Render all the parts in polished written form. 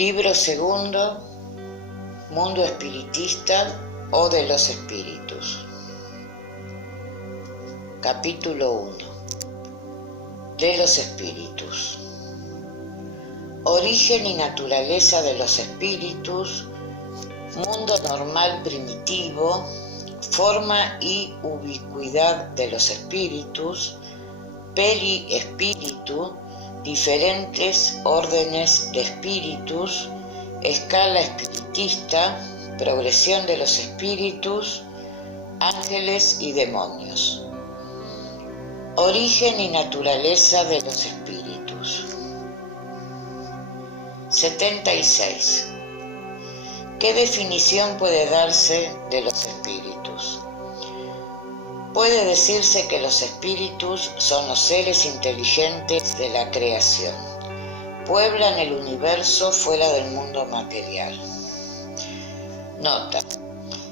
Libro segundo, Mundo espiritista o de los espíritus. Capítulo 1. De los espíritus. Origen y naturaleza de los espíritus, mundo normal primitivo, forma y ubicuidad de los espíritus, periespíritu, diferentes órdenes de espíritus, escala espiritista, progresión de los espíritus, ángeles y demonios. Origen y naturaleza de los espíritus. 76. ¿Qué definición puede darse de los espíritus? Puede decirse que los espíritus son los seres inteligentes de la creación. Pueblan el universo fuera del mundo material. Nota.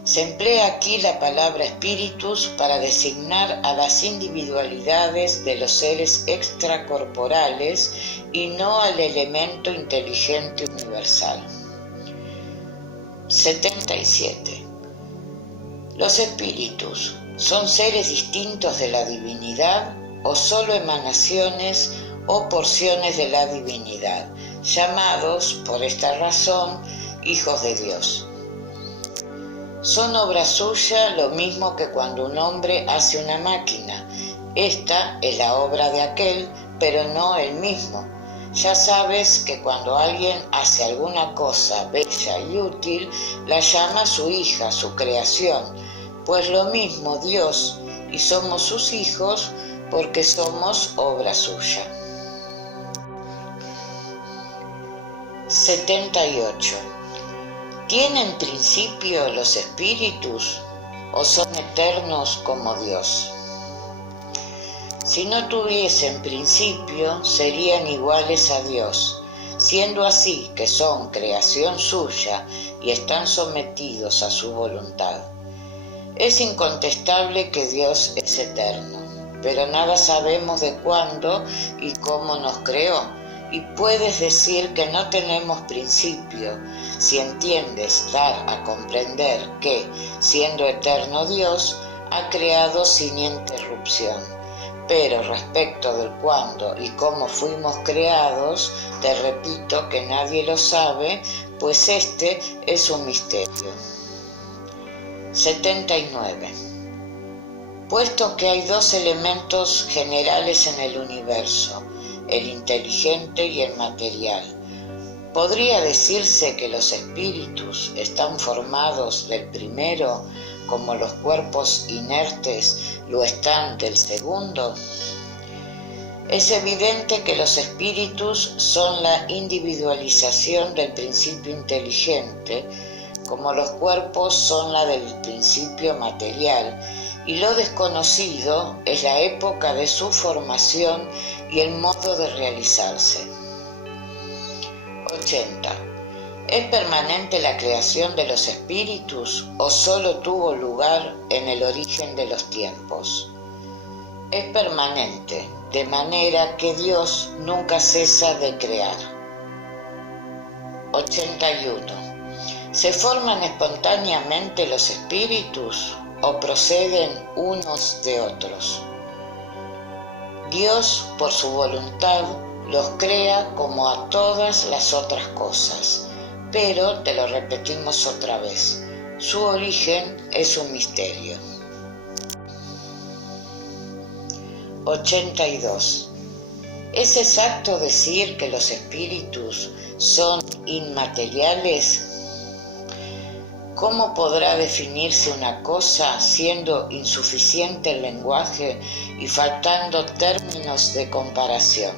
Se emplea aquí la palabra espíritus para designar a las individualidades de los seres extracorporales y no al elemento inteligente universal. 77. Los espíritus ¿son seres distintos de la divinidad o solo emanaciones o porciones de la divinidad, llamados, por esta razón, hijos de Dios? Son obra suya lo mismo que cuando un hombre hace una máquina. Esta es la obra de aquel, pero no el mismo. Ya sabes que cuando alguien hace alguna cosa bella y útil, la llama su hija, su creación. Pues lo mismo Dios, y somos sus hijos porque somos obra suya. 78. ¿Tienen principio los espíritus o son eternos como Dios? Si no tuviesen principio, serían iguales a Dios, siendo así que son creación suya y están sometidos a su voluntad. Es incontestable que Dios es eterno, pero nada sabemos de cuándo y cómo nos creó, y puedes decir que no tenemos principio, si entiendes dar a comprender que, siendo eterno Dios, ha creado sin interrupción. Pero respecto del cuándo y cómo fuimos creados, te repito que nadie lo sabe, pues este es un misterio. 79. Puesto que hay dos elementos generales en el universo, el inteligente y el material, ¿podría decirse que los espíritus están formados del primero como los cuerpos inertes lo están del segundo? Es evidente que los espíritus son la individualización del principio inteligente, como los cuerpos son la del principio material, y lo desconocido es la época de su formación y el modo de realizarse. 80. ¿Es permanente la creación de los espíritus o solo tuvo lugar en el origen de los tiempos? Es permanente, de manera que Dios nunca cesa de crear. 81. ¿Se forman espontáneamente los espíritus o proceden unos de otros? Dios, por su voluntad, los crea como a todas las otras cosas, pero te lo repetimos otra vez, su origen es un misterio. 82. ¿Es exacto decir que los espíritus son inmateriales? ¿Cómo podrá definirse una cosa siendo insuficiente el lenguaje y faltando términos de comparación?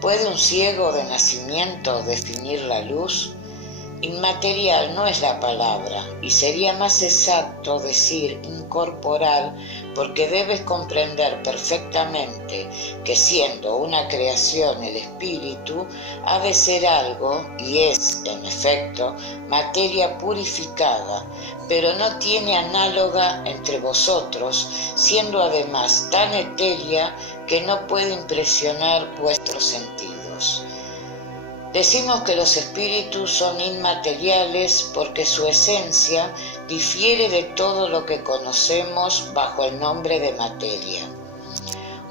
¿Puede un ciego de nacimiento definir la luz? Inmaterial no es la palabra, y sería más exacto decir incorporal, porque debes comprender perfectamente que siendo una creación el espíritu, ha de ser algo, y es, en efecto, materia purificada, pero no tiene análoga entre vosotros, siendo además tan etérea que no puede impresionar vuestros sentidos. Decimos que los espíritus son inmateriales porque su esencia difiere de todo lo que conocemos bajo el nombre de materia.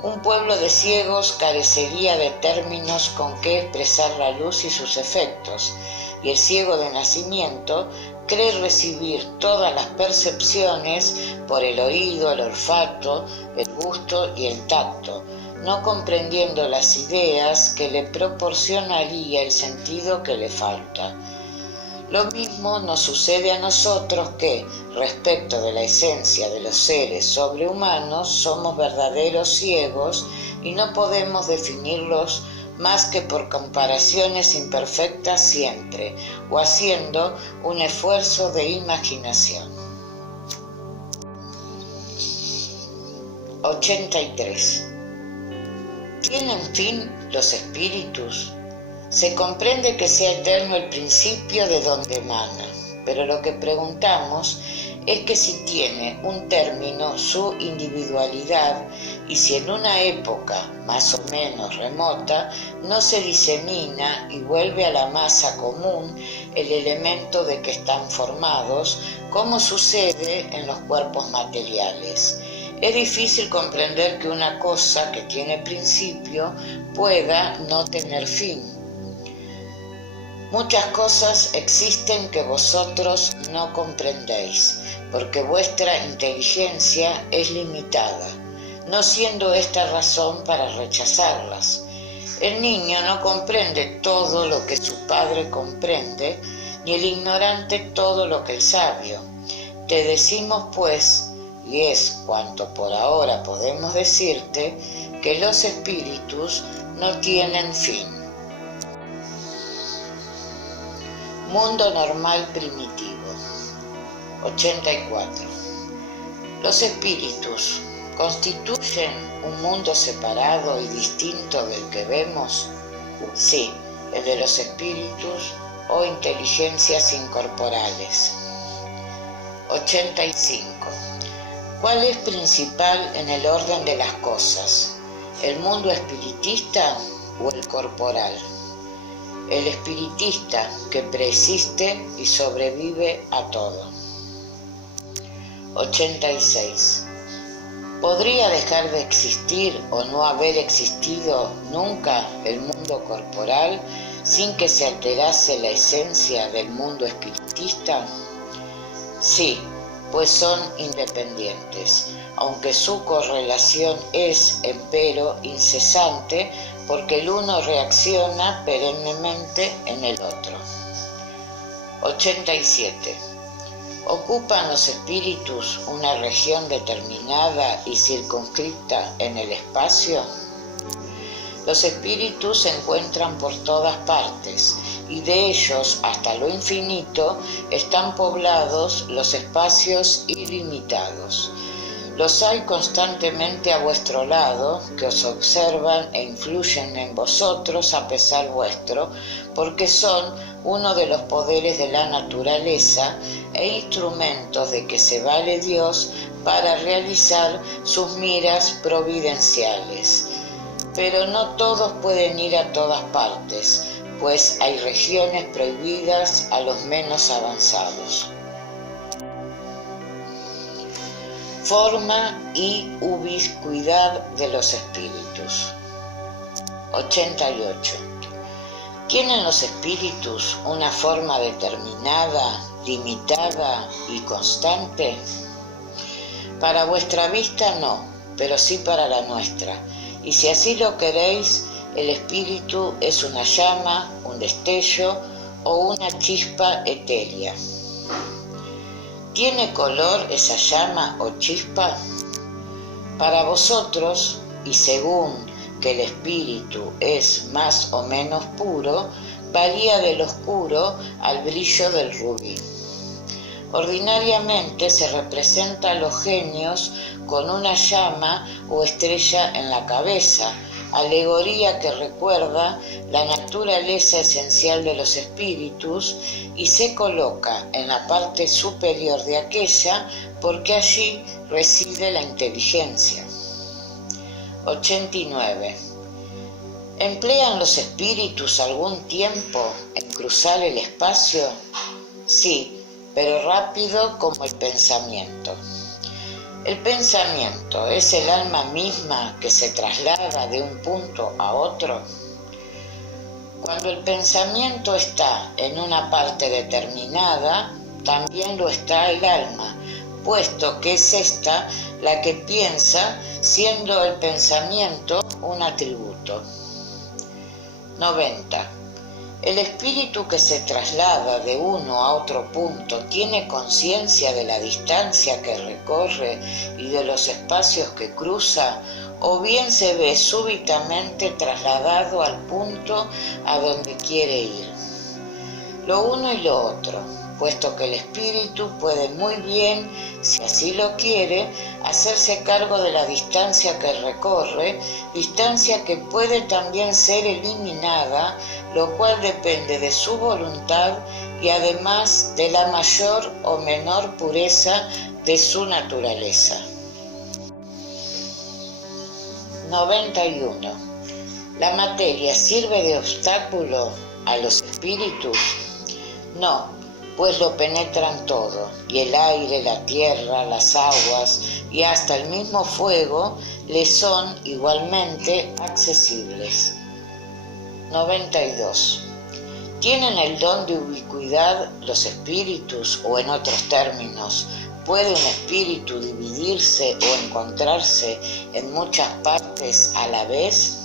Un pueblo de ciegos carecería de términos con que expresar la luz y sus efectos, y el ciego de nacimiento cree recibir todas las percepciones por el oído, el olfato, el gusto y el tacto, no comprendiendo las ideas que le proporcionaría el sentido que le falta. Lo mismo nos sucede a nosotros que, respecto de la esencia de los seres sobrehumanos, somos verdaderos ciegos y no podemos definirlos más que por comparaciones imperfectas siempre, o haciendo un esfuerzo de imaginación. 83. ¿Tienen fin los espíritus? Se comprende que sea eterno el principio de donde emana, pero lo que preguntamos es que si tiene un término su individualidad y si en una época más o menos remota no se disemina y vuelve a la masa común el elemento de que están formados, como sucede en los cuerpos materiales. Es difícil comprender que una cosa que tiene principio pueda no tener fin. Muchas cosas existen que vosotros no comprendéis, porque vuestra inteligencia es limitada, no siendo esta razón para rechazarlas. El niño no comprende todo lo que su padre comprende, ni el ignorante todo lo que el sabio. Te decimos, pues, y es cuanto por ahora podemos decirte, que los espíritus no tienen fin. Mundo normal primitivo. 84. Los espíritus ¿constituyen un mundo separado y distinto del que vemos? Sí, el de los espíritus o inteligencias incorporales. 85. ¿Cuál es principal en el orden de las cosas? ¿El mundo espiritista o el corporal? El espiritista que preexiste y sobrevive a todo. 86. ¿Podría dejar de existir o no haber existido nunca el mundo corporal sin que se alterase la esencia del mundo espiritista? Sí, pues son independientes, aunque su correlación es, empero, incesante, porque el uno reacciona perennemente en el otro. 87. ¿Ocupan los espíritus una región determinada y circunscrita en el espacio? Los espíritus se encuentran por todas partes, y de ellos hasta lo infinito están poblados los espacios ilimitados. Los hay constantemente a vuestro lado, que os observan e influyen en vosotros a pesar vuestro, porque son uno de los poderes de la naturaleza e instrumentos de que se vale Dios para realizar sus miras providenciales. Pero no todos pueden ir a todas partes, pues hay regiones prohibidas a los menos avanzados. Forma y ubicuidad de los espíritus. 88. ¿Tienen los espíritus una forma determinada, limitada y constante? Para vuestra vista no, pero sí para la nuestra. Y si así lo queréis, el espíritu es una llama, un destello o una chispa etérea. ¿Tiene color esa llama o chispa? Para vosotros, y según que el espíritu es más o menos puro, varía del oscuro al brillo del rubí. Ordinariamente se representa a los genios con una llama o estrella en la cabeza, alegoría que recuerda la naturaleza esencial de los espíritus y se coloca en la parte superior de aquella porque allí reside la inteligencia. 89. ¿Emplean los espíritus algún tiempo en cruzar el espacio? Sí, pero rápido como el pensamiento. El pensamiento es el alma misma que se traslada de un punto a otro. Cuando el pensamiento está en una parte determinada, también lo está el alma, puesto que es ésta la que piensa, siendo el pensamiento un atributo. 90. ¿El espíritu que se traslada de uno a otro punto tiene conciencia de la distancia que recorre y de los espacios que cruza, o bien se ve súbitamente trasladado al punto a donde quiere ir? Lo uno y lo otro, puesto que el espíritu puede muy bien, si así lo quiere, hacerse cargo de la distancia que recorre, distancia que puede también ser eliminada, lo cual depende de su voluntad y además de la mayor o menor pureza de su naturaleza. 91. ¿La materia sirve de obstáculo a los espíritus? No, pues lo penetran todo, y el aire, la tierra, las aguas y hasta el mismo fuego les son igualmente accesibles. 92. ¿Tienen el don de ubicuidad los espíritus, o en otros términos, puede un espíritu dividirse o encontrarse en muchas partes a la vez?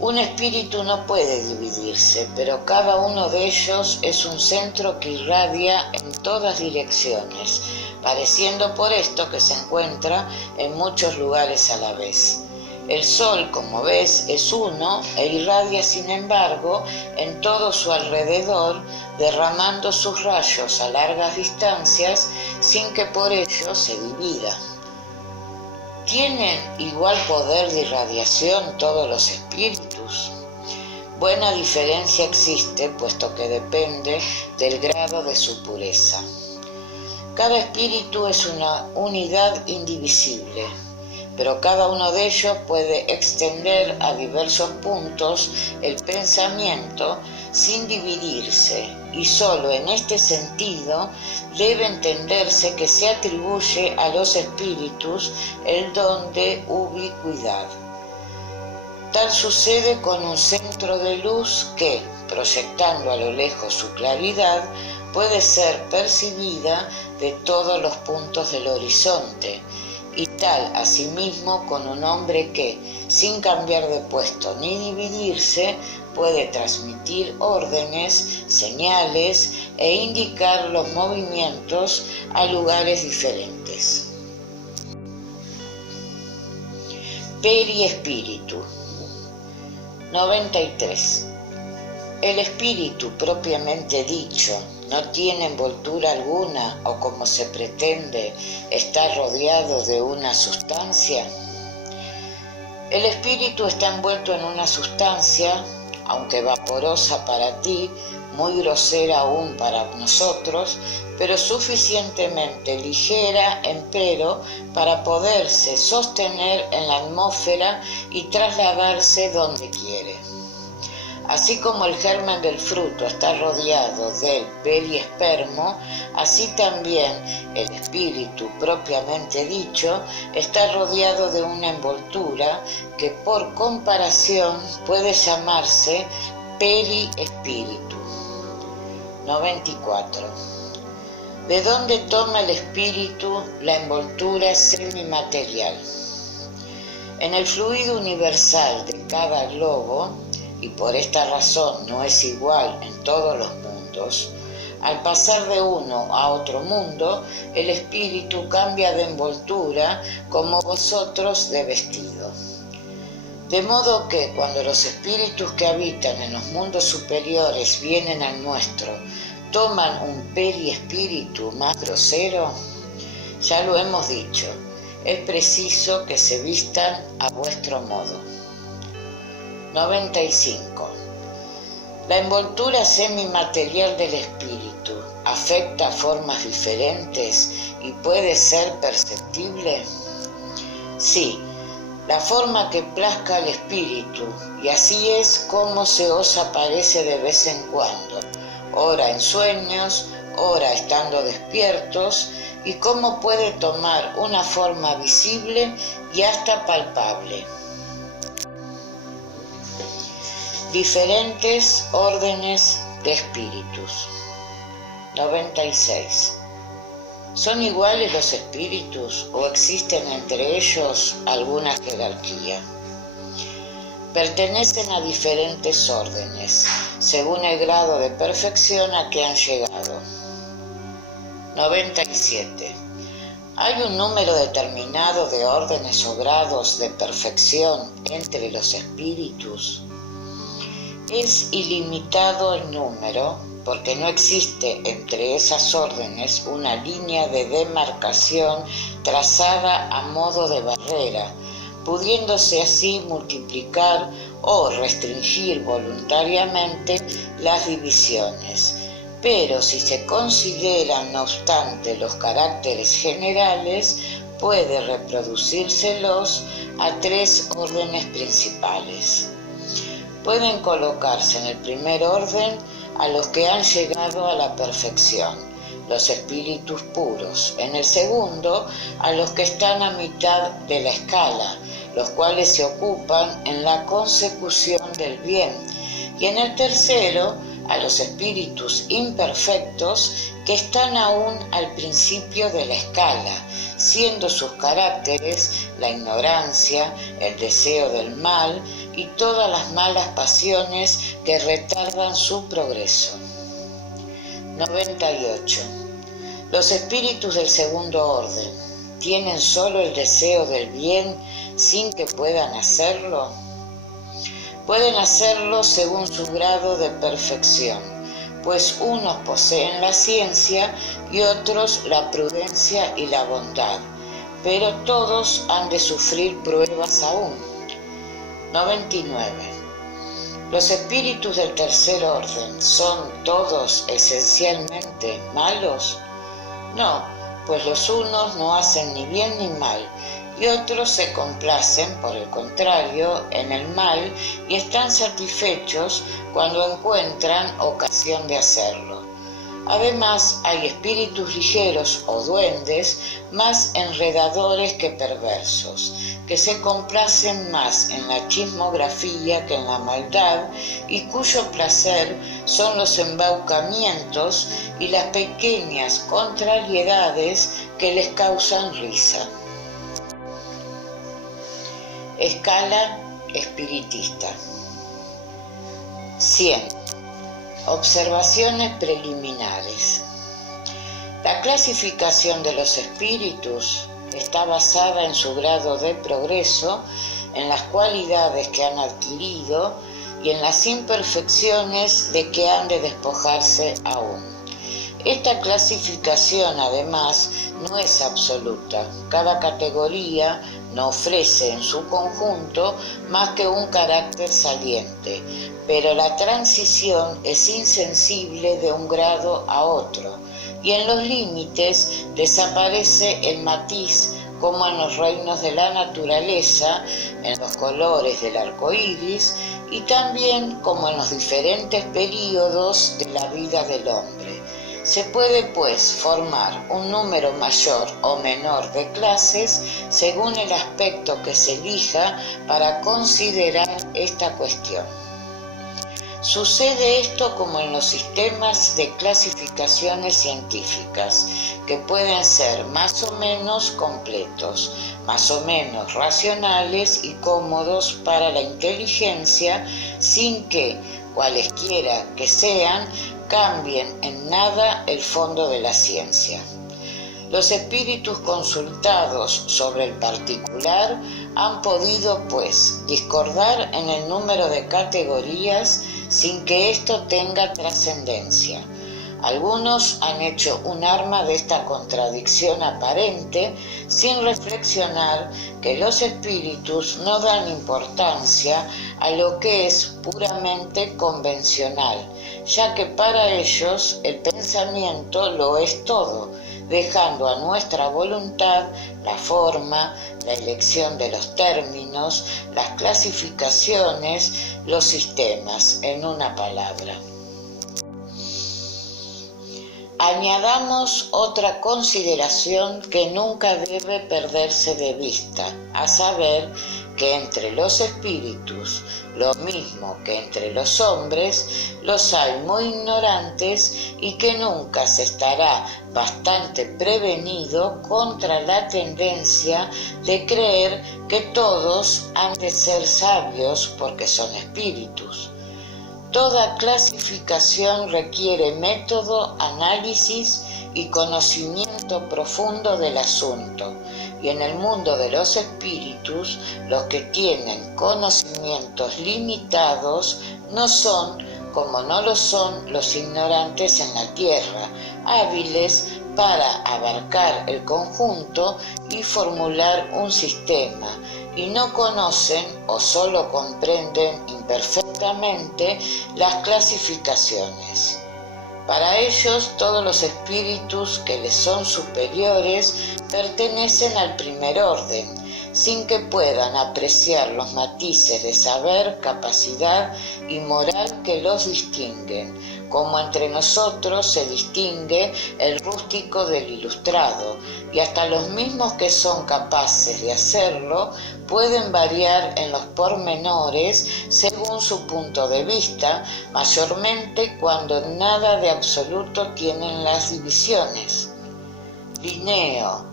Un espíritu no puede dividirse, pero cada uno de ellos es un centro que irradia en todas direcciones, pareciendo por esto que se encuentra en muchos lugares a la vez. El Sol, como ves, es uno e irradia, sin embargo, en todo su alrededor, derramando sus rayos a largas distancias sin que por ello se divida. ¿Tienen igual poder de irradiación todos los espíritus? Buena diferencia existe, puesto que depende del grado de su pureza. Cada espíritu es una unidad indivisible, pero cada uno de ellos puede extender a diversos puntos el pensamiento sin dividirse, y sólo en este sentido debe entenderse que se atribuye a los espíritus el don de ubicuidad. Tal sucede con un centro de luz que, proyectando a lo lejos su claridad, puede ser percibida de todos los puntos del horizonte, y tal asimismo con un hombre que, sin cambiar de puesto ni dividirse, puede transmitir órdenes, señales e indicar los movimientos a lugares diferentes. Periespíritu. 93. El espíritu propiamente dicho no tiene envoltura alguna, o como se pretende, está rodeado de una sustancia. El espíritu está envuelto en una sustancia, aunque vaporosa para ti, muy grosera aún para nosotros, pero suficientemente ligera, empero, para poderse sostener en la atmósfera y trasladarse donde quiere. Así como el germen del fruto está rodeado del periespermo, así también el espíritu propiamente dicho está rodeado de una envoltura que por comparación puede llamarse periespíritu. 94. ¿De dónde toma el espíritu la envoltura semimaterial? En el fluido universal de cada globo, y por esta razón no es igual en todos los mundos, al pasar de uno a otro mundo, el espíritu cambia de envoltura como vosotros de vestido. De modo que cuando los espíritus que habitan en los mundos superiores vienen al nuestro, toman un periespíritu más grosero, ya lo hemos dicho, es preciso que se vistan a vuestro modo. 95. La envoltura semimaterial del espíritu afecta formas diferentes y puede ser perceptible. Sí, la forma que plazca al espíritu, y así es como se os aparece de vez en cuando, ora en sueños, ora estando despiertos, y cómo puede tomar una forma visible y hasta palpable. Diferentes órdenes de espíritus. 96. ¿Son iguales los espíritus o existen entre ellos alguna jerarquía? Pertenecen a diferentes órdenes, según el grado de perfección a que han llegado. 97. ¿Hay un número determinado de órdenes o grados de perfección entre los espíritus? Es ilimitado el número, porque no existe entre esas órdenes una línea de demarcación trazada a modo de barrera, pudiéndose así multiplicar o restringir voluntariamente las divisiones. Pero si se consideran, no obstante, los caracteres generales, puede reproducírselos a 3 órdenes principales. Pueden colocarse en el primer orden a los que han llegado a la perfección, los espíritus puros; en el segundo, a los que están a mitad de la escala, los cuales se ocupan en la consecución del bien; y en el tercero, a los espíritus imperfectos que están aún al principio de la escala, siendo sus caracteres la ignorancia, el deseo del mal y todas las malas pasiones que retardan su progreso. 98. Los espíritus del segundo orden tienen solo el deseo del bien sin que puedan hacerlo. Pueden hacerlo según su grado de perfección, pues unos poseen la ciencia y otros la prudencia y la bondad, pero todos han de sufrir pruebas aún. 99. ¿Los espíritus del tercer orden son todos esencialmente malos? No, pues los unos no hacen ni bien ni mal, y otros se complacen, por el contrario, en el mal y están satisfechos cuando encuentran ocasión de hacerlo. Además, hay espíritus ligeros o duendes más enredadores que perversos, que se complacen más en la chismografía que en la maldad y cuyo placer son los embaucamientos y las pequeñas contrariedades que les causan risa. Escala espiritista. 100. Observaciones preliminares. La clasificación de los espíritus está basada en su grado de progreso, en las cualidades que han adquirido y en las imperfecciones de que han de despojarse aún. Esta clasificación, además, no es absoluta. Cada categoría no ofrece en su conjunto más que un carácter saliente, pero la transición es insensible de un grado a otro, y en los límites desaparece el matiz, como en los reinos de la naturaleza, en los colores del arco iris, y también como en los diferentes períodos de la vida del hombre. Se puede, pues, formar un número mayor o menor de clases según el aspecto que se elija para considerar esta cuestión. Sucede esto como en los sistemas de clasificaciones científicas, que pueden ser más o menos completos, más o menos racionales y cómodos para la inteligencia, sin que, cualesquiera que sean, cambien en nada el fondo de la ciencia. Los espíritus consultados sobre el particular han podido, pues, discordar en el número de categorías sin que esto tenga trascendencia. Algunos han hecho un arma de esta contradicción aparente sin reflexionar que los espíritus no dan importancia a lo que es puramente convencional, ya que para ellos el pensamiento lo es todo, dejando a nuestra voluntad la forma, la elección de los términos, las clasificaciones, los sistemas, en una palabra. Añadamos otra consideración que nunca debe perderse de vista, a saber que entre los espíritus, lo mismo que entre los hombres, los hay muy ignorantes y que nunca se estará bastante prevenido contra la tendencia de creer que todos han de ser sabios porque son espíritus. Toda clasificación requiere método, análisis y conocimiento profundo del asunto, y en el mundo de los espíritus, los que tienen conocimientos limitados no son, como no lo son los ignorantes en la tierra, hábiles para abarcar el conjunto y formular un sistema, y no conocen o solo comprenden imperfectamente las clasificaciones. Para ellos, todos los espíritus que les son superiores pertenecen al primer orden, sin que puedan apreciar los matices de saber, capacidad y moral que los distinguen, como entre nosotros se distingue el rústico del ilustrado, y hasta los mismos que son capaces de hacerlo pueden variar en los pormenores según su punto de vista, mayormente cuando nada de absoluto tienen las divisiones. Linneo,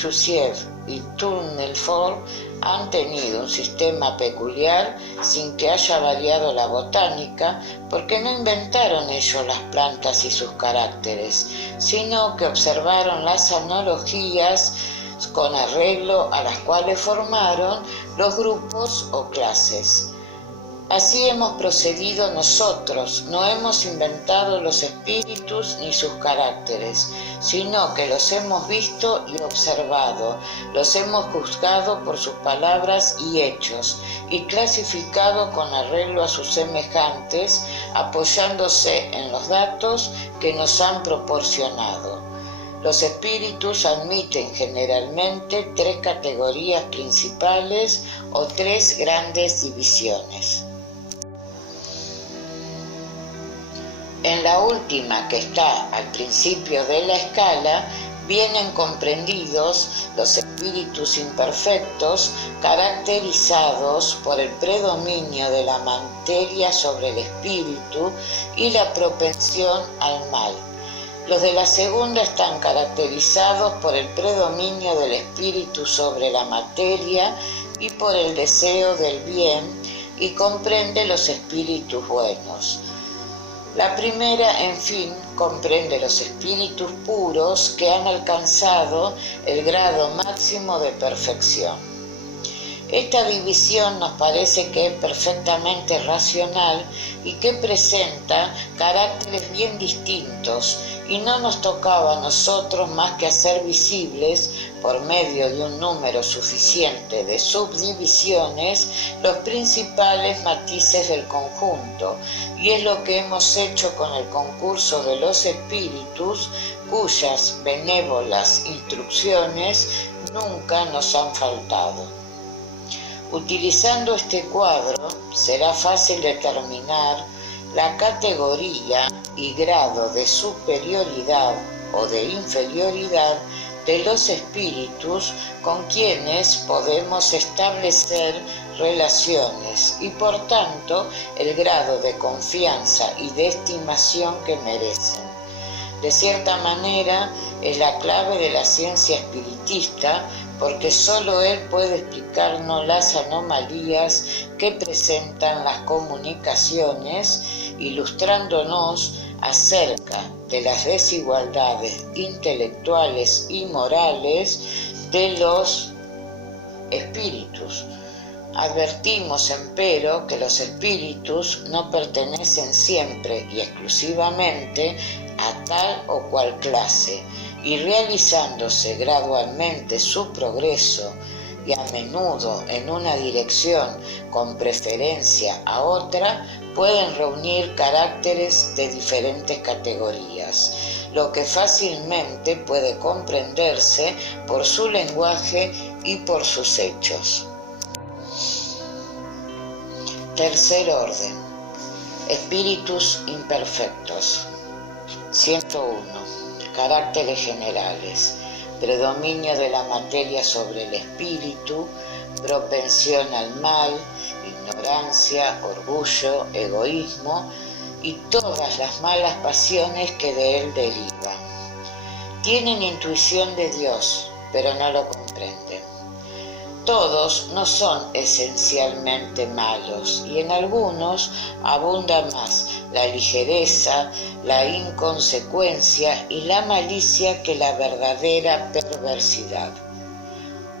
Jussieu y Tournefort han tenido un sistema peculiar sin que haya variado la botánica, porque no inventaron ellos las plantas y sus caracteres, sino que observaron las analogías con arreglo a las cuales formaron los grupos o clases. Así hemos procedido nosotros, no hemos inventado los espíritus ni sus caracteres, sino que los hemos visto y observado, los hemos juzgado por sus palabras y hechos, y clasificado con arreglo a sus semejantes, apoyándose en los datos que nos han proporcionado. Los espíritus admiten generalmente tres categorías principales o tres grandes divisiones. En la última, que está al principio de la escala, vienen comprendidos los espíritus imperfectos, caracterizados por el predominio de la materia sobre el espíritu y la propensión al mal. Los de la segunda están caracterizados por el predominio del espíritu sobre la materia y por el deseo del bien, y comprende los espíritus buenos. La primera, en fin, comprende los espíritus puros que han alcanzado el grado máximo de perfección. Esta división nos parece que es perfectamente racional y que presenta caracteres bien distintos, y no nos tocaba a nosotros más que hacer visibles, por medio de un número suficiente de subdivisiones, los principales matices del conjunto, y es lo que hemos hecho con el concurso de los espíritus, cuyas benévolas instrucciones nunca nos han faltado. Utilizando este cuadro, será fácil determinar la categoría y grado de superioridad o de inferioridad de los espíritus con quienes podemos establecer relaciones, y por tanto el grado de confianza y de estimación que merecen. De cierta manera, es la clave de la ciencia espiritista, porque solo él puede explicarnos las anomalías que presentan las comunicaciones, ilustrándonos acerca de las desigualdades intelectuales y morales de los espíritus. Advertimos, empero, que los espíritus no pertenecen siempre y exclusivamente a tal o cual clase, y realizándose gradualmente su progreso, y a menudo en una dirección con preferencia a otra, pueden reunir caracteres de diferentes categorías. lo que fácilmente puede comprenderse por su lenguaje y por sus hechos. Tercer orden: espíritus imperfectos. 101. Caracteres generales: predominio de la materia sobre el espíritu, propensión al mal, ignorancia, orgullo, egoísmo y todas las malas pasiones que de él derivan. Tienen intuición de Dios, pero no lo comprenden. Todos no son esencialmente malos, y en algunos abunda más la ligereza, la inconsecuencia y la malicia que la verdadera perversidad.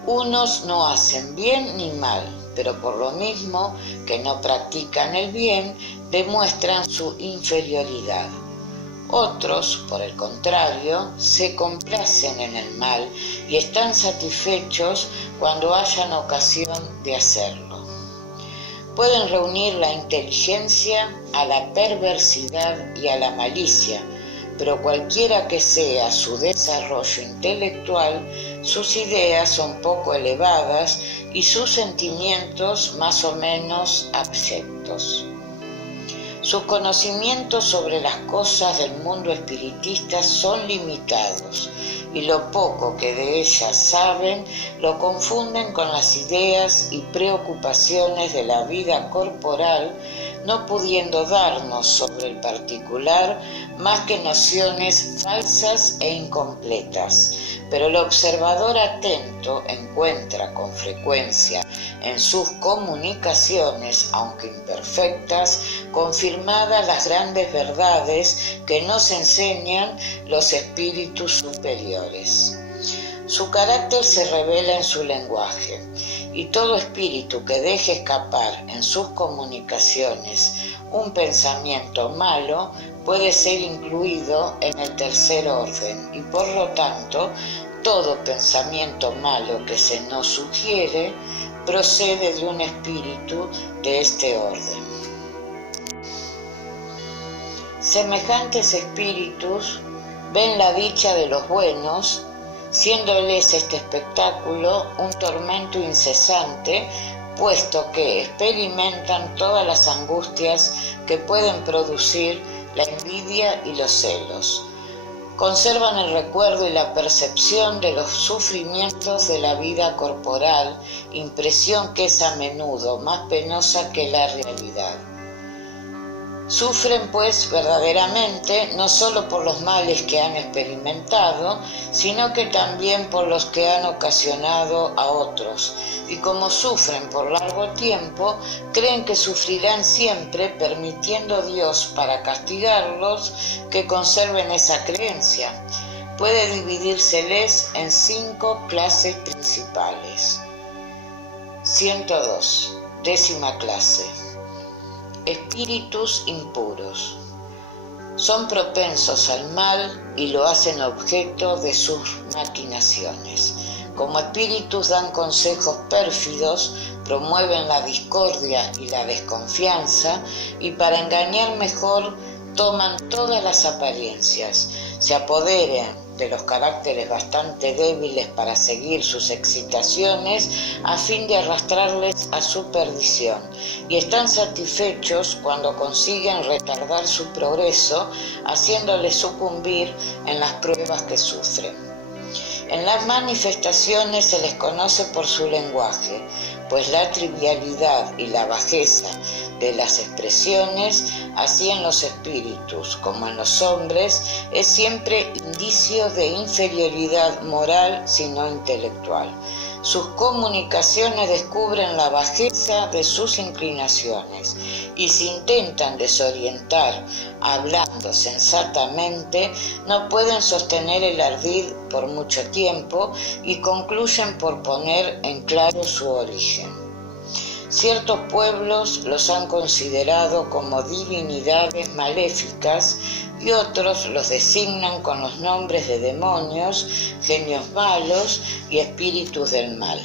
Unos no hacen bien ni mal, pero por lo mismo que no practican el bien, demuestran su inferioridad. Otros, por el contrario, se complacen en el mal y están satisfechos cuando hayan ocasión de hacerlo. Pueden reunir la inteligencia a la perversidad y a la malicia, pero cualquiera que sea su desarrollo intelectual, sus ideas son poco elevadas y sus sentimientos más o menos abyectos. Sus conocimientos sobre las cosas del mundo espiritista son limitados, y lo poco que de ellas saben lo confunden con las ideas y preocupaciones de la vida corporal, no pudiendo darnos sobre el particular más que nociones falsas e incompletas. Pero el observador atento encuentra con frecuencia en sus comunicaciones, aunque imperfectas, confirmadas las grandes verdades que nos enseñan los espíritus superiores. Su carácter se revela en su lenguaje, y todo espíritu que deje escapar en sus comunicaciones un pensamiento malo puede ser incluido en el tercer orden, y por lo tanto todo pensamiento malo que se nos sugiere procede de un espíritu de este orden. Semejantes espíritus ven la dicha de los buenos, siéndoles este espectáculo un tormento incesante, puesto que experimentan todas las angustias que pueden producir la envidia y los celos. Conservan el recuerdo y la percepción de los sufrimientos de la vida corporal, impresión que es a menudo más penosa que la realidad. Sufren, pues, verdaderamente, no solo por los males que han experimentado, sino que también por los que han ocasionado a otros. Y como sufren por largo tiempo, creen que sufrirán siempre, permitiendo Dios, para castigarlos, que conserven esa creencia. Puede dividírseles en 5 clases principales. 102. 10ª clase. Espíritus impuros. Son propensos al mal y lo hacen objeto de sus maquinaciones. Como espíritus dan consejos pérfidos, promueven la discordia y la desconfianza, y para engañar mejor toman todas las apariencias, se apoderan de los caracteres bastante débiles para seguir sus excitaciones a fin de arrastrarles a su perdición, y están satisfechos cuando consiguen retardar su progreso, haciéndoles sucumbir en las pruebas que sufren. En las manifestaciones se les conoce por su lenguaje, pues la trivialidad y la bajeza de las expresiones, así en los espíritus como en los hombres, es siempre indicio de inferioridad moral, sino intelectual. Sus comunicaciones descubren la bajeza de sus inclinaciones, y si intentan desorientar hablando sensatamente, no pueden sostener el ardid por mucho tiempo y concluyen por poner en claro su origen. Ciertos pueblos los han considerado como divinidades maléficas y otros los designan con los nombres de demonios, genios malos y espíritus del mal.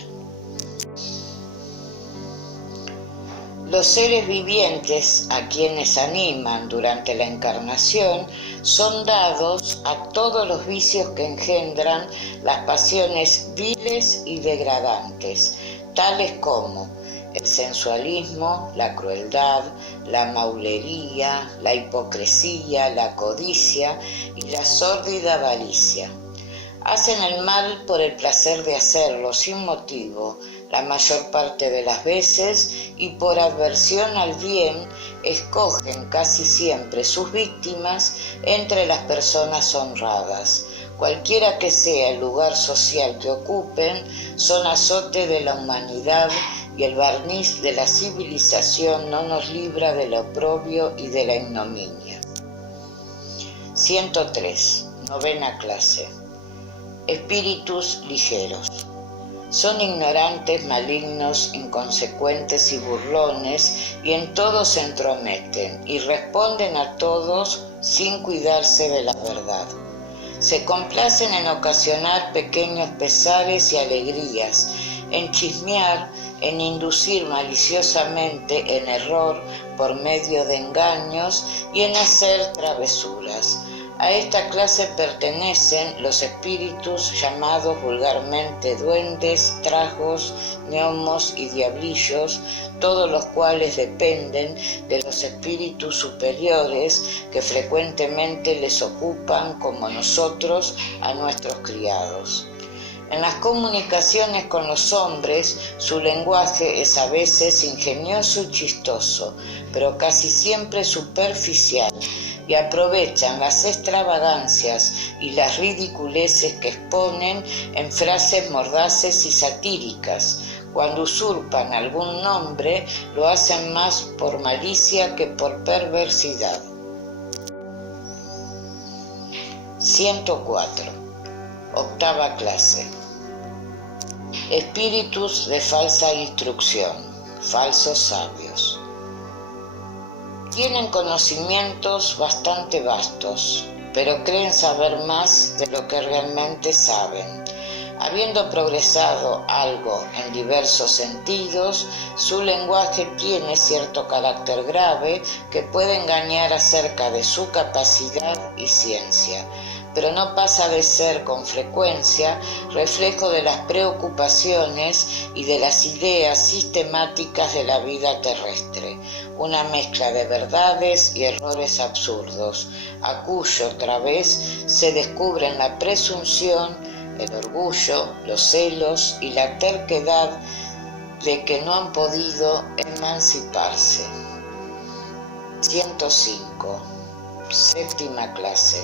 Los seres vivientes a quienes animan durante la encarnación son dados a todos los vicios que engendran las pasiones viles y degradantes, tales como el sensualismo, la crueldad, la maulería, la hipocresía, la codicia y la sórdida avaricia. Hacen el mal por el placer de hacerlo sin motivo, la mayor parte de las veces, y por aversión al bien escogen casi siempre sus víctimas entre las personas honradas. Cualquiera que sea el lugar social que ocupen, son azote de la humanidad y el barniz de la civilización no nos libra del oprobio y de la ignominia. 103. Novena clase. Espíritus ligeros. Son ignorantes, malignos, inconsecuentes y burlones, y en todo se entrometen, y responden a todos sin cuidarse de la verdad. Se complacen en ocasionar pequeños pesares y alegrías, en chismear, en inducir maliciosamente en error por medio de engaños y en hacer travesuras. A esta clase pertenecen los espíritus llamados vulgarmente duendes, tragos, gnomos y diablillos, todos los cuales dependen de los espíritus superiores que frecuentemente les ocupan, como nosotros, a nuestros criados. En las comunicaciones con los hombres, su lenguaje es a veces ingenioso y chistoso, pero casi siempre superficial, y aprovechan las extravagancias y las ridiculeces que exponen en frases mordaces y satíricas. Cuando usurpan algún nombre, lo hacen más por malicia que por perversidad. 104. Octava clase. Espíritus de falsa instrucción, falsos sabios. Tienen conocimientos bastante vastos, pero creen saber más de lo que realmente saben. Habiendo progresado algo en diversos sentidos, su lenguaje tiene cierto carácter grave que puede engañar acerca de su capacidad y ciencia, pero no pasa de ser con frecuencia reflejo de las preocupaciones y de las ideas sistemáticas de la vida terrestre, una mezcla de verdades y errores absurdos, a cuyo través se descubren la presunción, el orgullo, los celos y la terquedad de que no han podido emanciparse. 105. Séptima clase.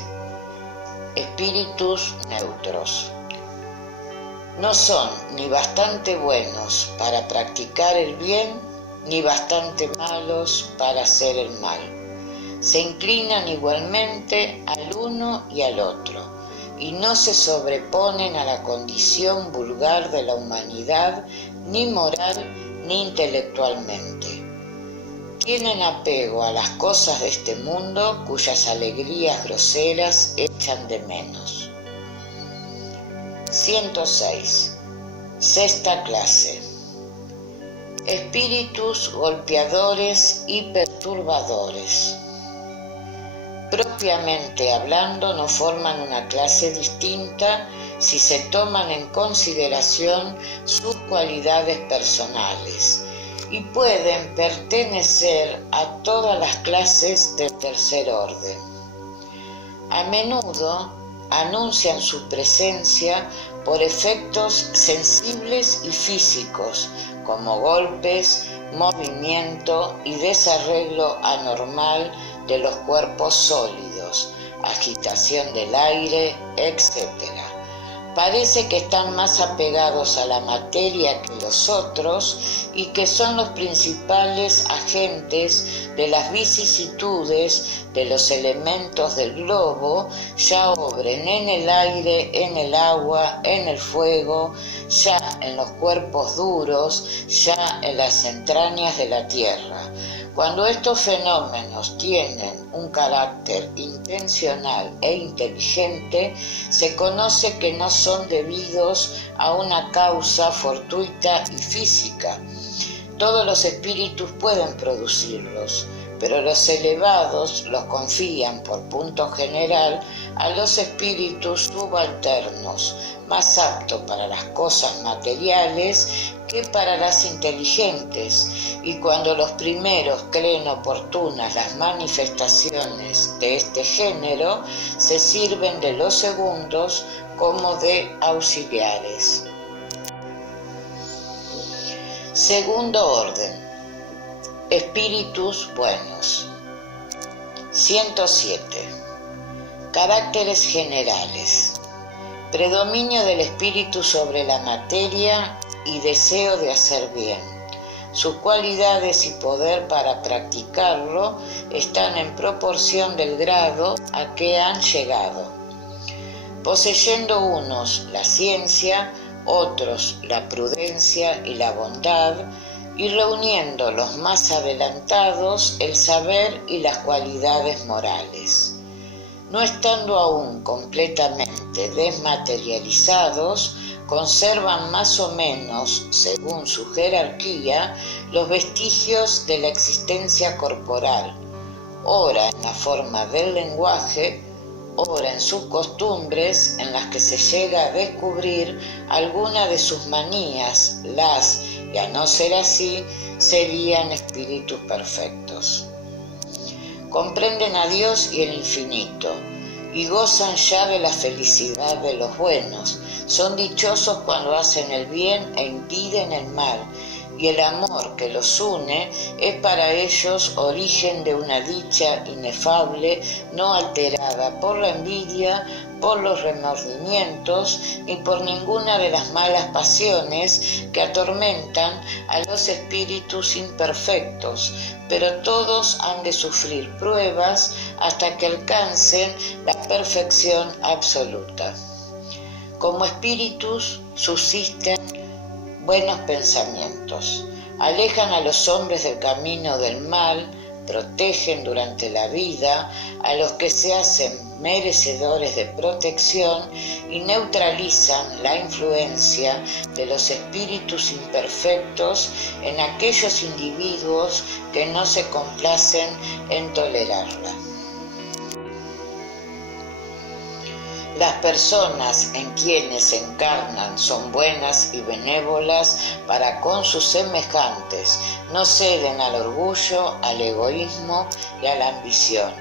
Espíritus neutros. No son ni bastante buenos para practicar el bien, ni bastante malos para hacer el mal. Se inclinan igualmente al uno y al otro, y no se sobreponen a la condición vulgar de la humanidad, ni moral ni intelectualmente. Tienen apego a las cosas de este mundo, cuyas alegrías groseras echan de menos. 106. Sexta clase. Espíritus golpeadores y perturbadores. Propiamente hablando, no forman una clase distinta si se toman en consideración sus cualidades personales, y pueden pertenecer a todas las clases del tercer orden. A menudo anuncian su presencia por efectos sensibles y físicos, como golpes, movimiento y desarreglo anormal de los cuerpos sólidos, agitación del aire, etc. Parece que están más apegados a la materia que los otros y que son los principales agentes de las vicisitudes de los elementos del globo, ya obren en el aire, en el agua, en el fuego, ya en los cuerpos duros, ya en las entrañas de la tierra. Cuando estos fenómenos tienen un carácter intencional e inteligente, se conoce que no son debidos a una causa fortuita y física. Todos los espíritus pueden producirlos, pero los elevados los confían por punto general a los espíritus subalternos, más aptos para las cosas materiales que para las inteligentes, y cuando los primeros creen oportunas las manifestaciones de este género, se sirven de los segundos como de auxiliares. Segundo orden: espíritus buenos. 107. Caracteres generales. Predominio del espíritu sobre la materia y deseo de hacer bien. Sus cualidades y poder para practicarlo están en proporción del grado a que han llegado. Poseyendo unos la ciencia, otros la prudencia y la bondad, y reuniendo los más adelantados el saber y las cualidades morales. No estando aún completamente desmaterializados, conservan más o menos, según su jerarquía, los vestigios de la existencia corporal, ora en la forma del lenguaje, ora en sus costumbres, en las que se llega a descubrir alguna de sus manías, y a no ser así, serían espíritus perfectos. Comprenden a Dios y el infinito, y gozan ya de la felicidad de los buenos. Son dichosos cuando hacen el bien e impiden el mal, y el amor que los une es para ellos origen de una dicha inefable, no alterada por la envidia, por los remordimientos, ni por ninguna de las malas pasiones que atormentan a los espíritus imperfectos, pero todos han de sufrir pruebas hasta que alcancen la perfección absoluta. Como espíritus subsisten buenos pensamientos, alejan a los hombres del camino del mal, protegen durante la vida a los que se hacen merecedores de protección y neutralizan la influencia de los espíritus imperfectos en aquellos individuos que no se complacen en tolerarla. Las personas en quienes encarnan son buenas y benévolas para con sus semejantes, no ceden al orgullo, al egoísmo y a la ambición,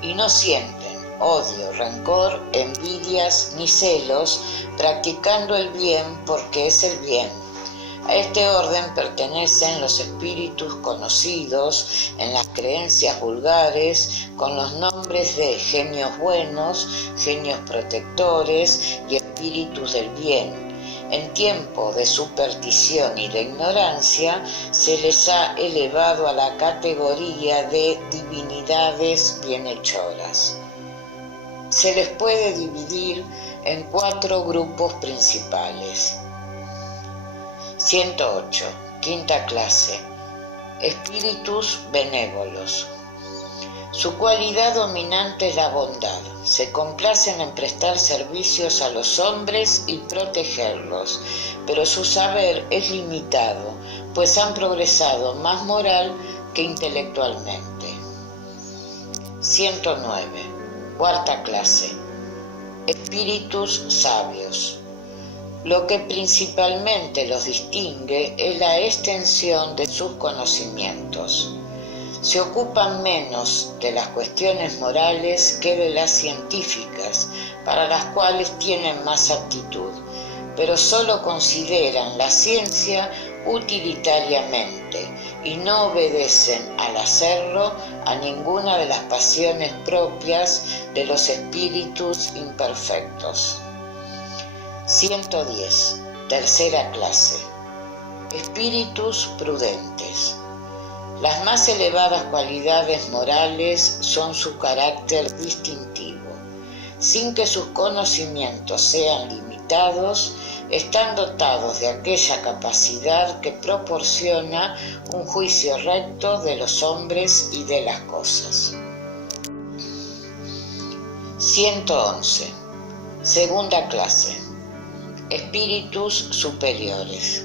y no sienten odio, rencor, envidias ni celos, practicando el bien porque es el bien. A este orden pertenecen los espíritus conocidos en las creencias vulgares con los nombres de genios buenos, genios protectores y espíritus del bien. En tiempo de superstición y de ignorancia se les ha elevado a la categoría de divinidades bienhechoras. Se les puede dividir en 4 grupos principales. 108. Quinta clase. Espíritus benévolos. Su cualidad dominante es la bondad. Se complacen en prestar servicios a los hombres y protegerlos, pero su saber es limitado, pues han progresado más moral que intelectualmente. 109. Cuarta clase. Espíritus sabios. Lo que principalmente los distingue es la extensión de sus conocimientos. Se ocupan menos de las cuestiones morales que de las científicas, para las cuales tienen más aptitud, pero solo consideran la ciencia utilitariamente y no obedecen al hacerlo a ninguna de las pasiones propias de los espíritus imperfectos. 110. Tercera clase. Espíritus prudentes. Las más elevadas cualidades morales son su carácter distintivo. Sin que sus conocimientos sean limitados, están dotados de aquella capacidad que proporciona un juicio recto de los hombres y de las cosas. 111. Segunda clase. Espíritus superiores.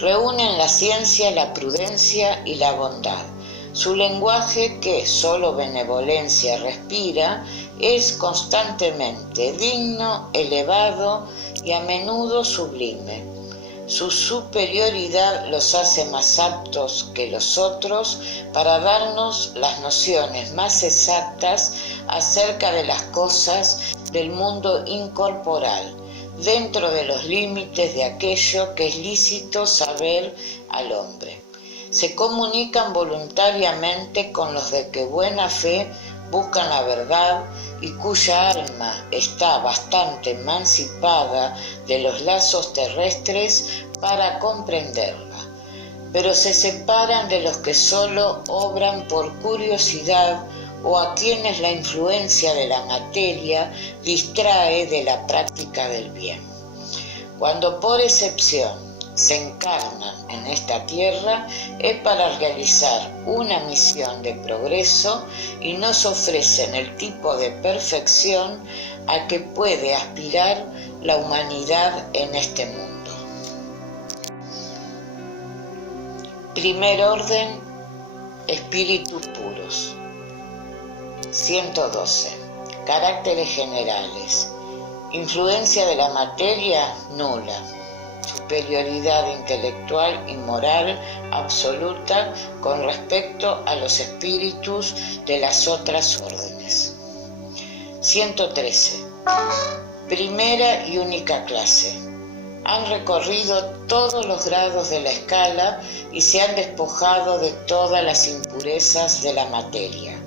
Reúnen la ciencia, la prudencia y la bondad. Su lenguaje, que solo benevolencia respira, es constantemente digno, elevado y a menudo sublime. Su superioridad los hace más aptos que los otros para darnos las nociones más exactas acerca de las cosas del mundo incorporal, dentro de los límites de aquello que es lícito saber al hombre. Se comunican voluntariamente con los de que buena fe buscan la verdad y cuya alma está bastante emancipada de los lazos terrestres para comprenderla, pero se separan de los que solo obran por curiosidad o a quienes la influencia de la materia distrae de la práctica del bien. Cuando por excepción se encarnan en esta tierra es para realizar una misión de progreso y nos ofrecen el tipo de perfección a que puede aspirar la humanidad en este mundo. Primer orden, espíritus puros. 112. Caracteres generales. Influencia de la materia nula. Superioridad intelectual y moral absoluta con respecto a los espíritus de las otras órdenes. 113. Primera y única clase. Han recorrido todos los grados de la escala y se han despojado de todas las impurezas de la materia.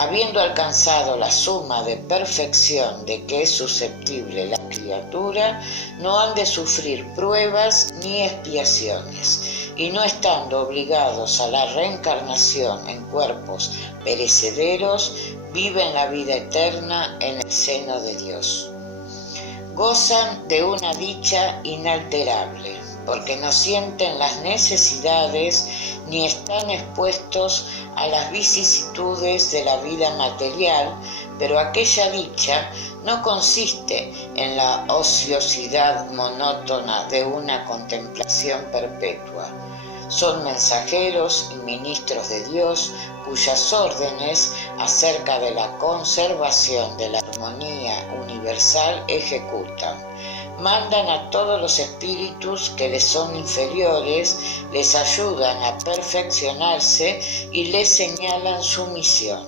Habiendo alcanzado la suma de perfección de que es susceptible la criatura, no han de sufrir pruebas ni expiaciones, y no estando obligados a la reencarnación en cuerpos perecederos, viven la vida eterna en el seno de Dios. Gozan de una dicha inalterable, porque no sienten las necesidades ni están expuestos a las vicisitudes de la vida material, pero aquella dicha no consiste en la ociosidad monótona de una contemplación perpetua. Son mensajeros y ministros de Dios cuyas órdenes acerca de la conservación de la armonía universal ejecutan. Mandan a todos los espíritus que les son inferiores, les ayudan a perfeccionarse y les señalan su misión.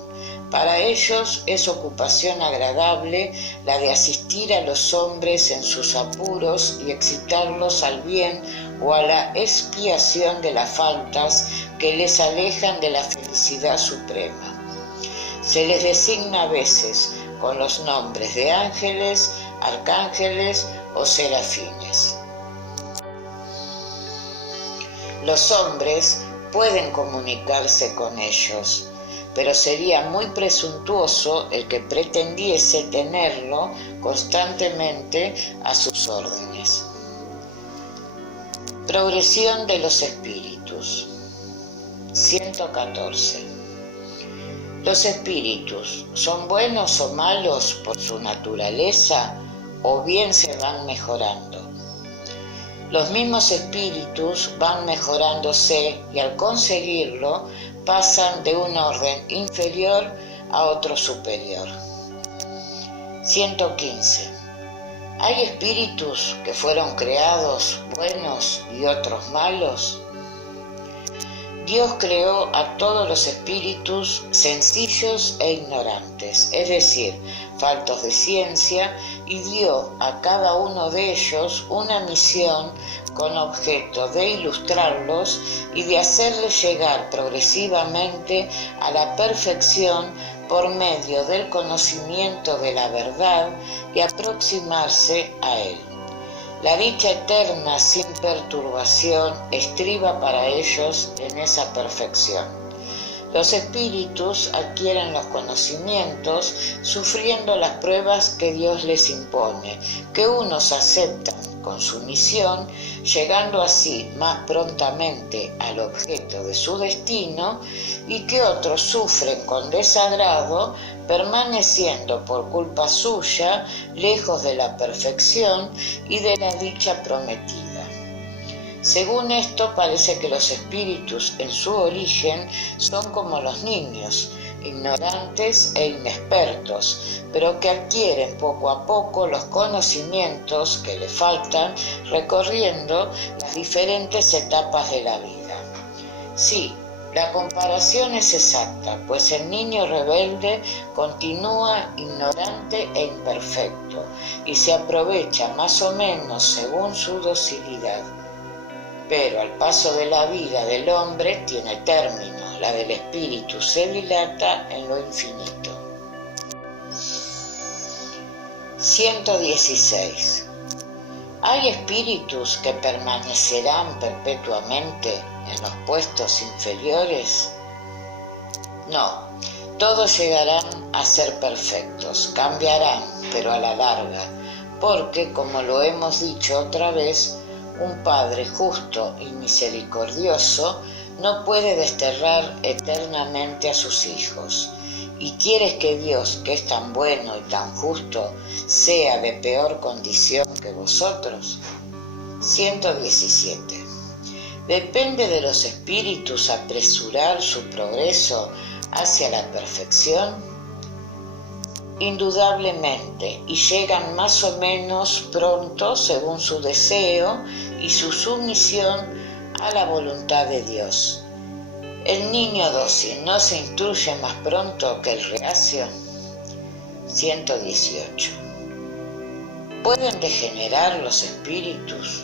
Para ellos es ocupación agradable la de asistir a los hombres en sus apuros y excitarlos al bien o a la expiación de las faltas que les alejan de la felicidad suprema. Se les designa a veces con los nombres de ángeles, arcángeles o serafines. Los hombres pueden comunicarse con ellos, pero sería muy presuntuoso el que pretendiese tenerlo constantemente a sus órdenes. Progresión de los espíritus. 114. ¿Los espíritus son buenos o malos por su naturaleza o bien se van mejorando? Los mismos espíritus van mejorándose y al conseguirlo pasan de un orden inferior a otro superior. 115. ¿Hay espíritus que fueron creados buenos y otros malos? Dios creó a todos los espíritus sencillos e ignorantes, es decir, faltos de ciencia, y dio a cada uno de ellos una misión con objeto de ilustrarlos y de hacerles llegar progresivamente a la perfección por medio del conocimiento de la verdad y aproximarse a él. La dicha eterna sin perturbación estriba para ellos en esa perfección. Los espíritus adquieren los conocimientos sufriendo las pruebas que Dios les impone, que unos aceptan con sumisión, llegando así más prontamente al objeto de su destino, y que otros sufren con desagrado, permaneciendo por culpa suya lejos de la perfección y de la dicha prometida. Según esto, parece que los espíritus en su origen son como los niños, ignorantes e inexpertos, pero que adquieren poco a poco los conocimientos que le faltan recorriendo las diferentes etapas de la vida. Sí, la comparación es exacta, pues el niño rebelde continúa ignorante e imperfecto y se aprovecha más o menos según su docilidad. Pero al paso de la vida del hombre tiene término, la del espíritu se dilata en lo infinito. 116. ¿Hay espíritus que permanecerán perpetuamente en los puestos inferiores? No, todos llegarán a ser perfectos, cambiarán, pero a la larga, porque, como lo hemos dicho otra vez, un Padre justo y misericordioso no puede desterrar eternamente a sus hijos. ¿Y quieres que Dios, que es tan bueno y tan justo, sea de peor condición que vosotros? 117. ¿Depende de los espíritus apresurar su progreso hacia la perfección? Indudablemente, y llegan más o menos pronto según su deseo y su sumisión a la voluntad de Dios. ¿El niño dócil no se instruye más pronto que el reacio? 118. ¿Pueden degenerar los espíritus?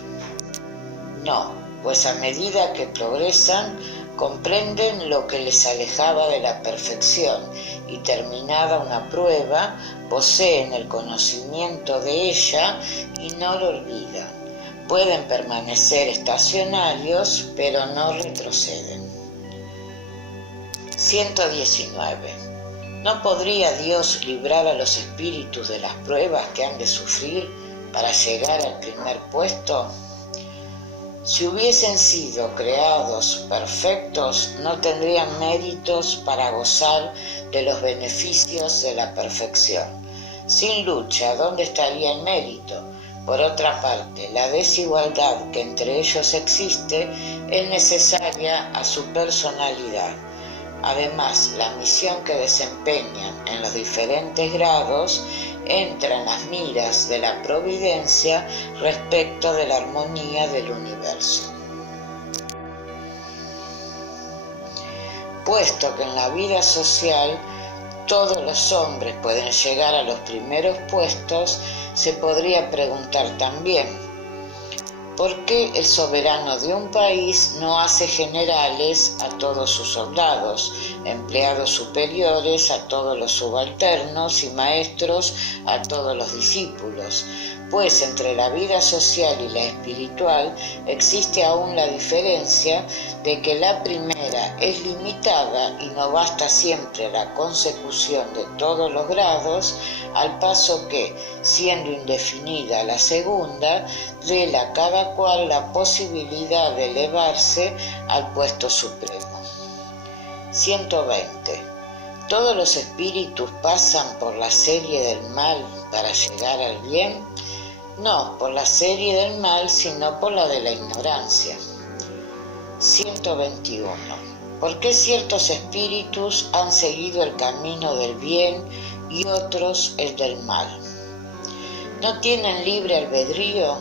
No, pues a medida que progresan, comprenden lo que les alejaba de la perfección y terminada una prueba, poseen el conocimiento de ella y no lo olvidan. Pueden permanecer estacionarios, pero no retroceden. 119. ¿No podría Dios librar a los espíritus de las pruebas que han de sufrir para llegar al primer puesto? Si hubiesen sido creados perfectos, no tendrían méritos para gozar de los beneficios de la perfección. Sin lucha, ¿dónde estaría el mérito? Por otra parte, la desigualdad que entre ellos existe es necesaria a su personalidad. Además, la misión que desempeñan en los diferentes grados entra en las miras de la providencia respecto de la armonía del universo. Puesto que en la vida social todos los hombres pueden llegar a los primeros puestos, se podría preguntar también, ¿por qué el soberano de un país no hace generales a todos sus soldados, empleados superiores a todos los subalternos y maestros a todos los discípulos? Pues entre la vida social y la espiritual existe aún la diferencia de que la primera es limitada y no basta siempre la consecución de todos los grados, al paso que, siendo indefinida la segunda, dela a cada cual la posibilidad de elevarse al puesto supremo. 120. ¿Todos los espíritus pasan por la serie del mal para llegar al bien? No por la serie del mal, sino por la de la ignorancia. 121. ¿Por qué ciertos espíritus han seguido el camino del bien y otros el del mal? ¿No tienen libre albedrío?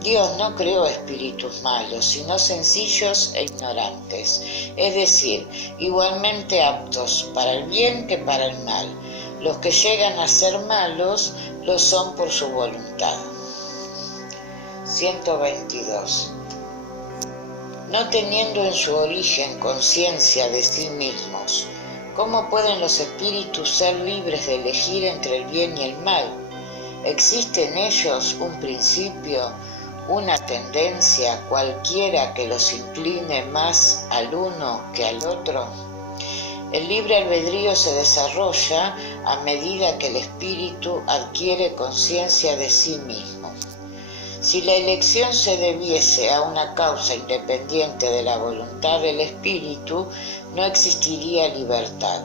Dios no creó espíritus malos, sino sencillos e ignorantes, es decir, igualmente aptos para el bien que para el mal. Los que llegan a ser malos lo son por su voluntad. 122. No teniendo en su origen conciencia de sí mismos, ¿cómo pueden los espíritus ser libres de elegir entre el bien y el mal? ¿Existe en ellos un principio, una tendencia cualquiera que los incline más al uno que al otro? El libre albedrío se desarrolla a medida que el espíritu adquiere conciencia de sí mismo. Si la elección se debiese a una causa independiente de la voluntad del espíritu, no existiría libertad.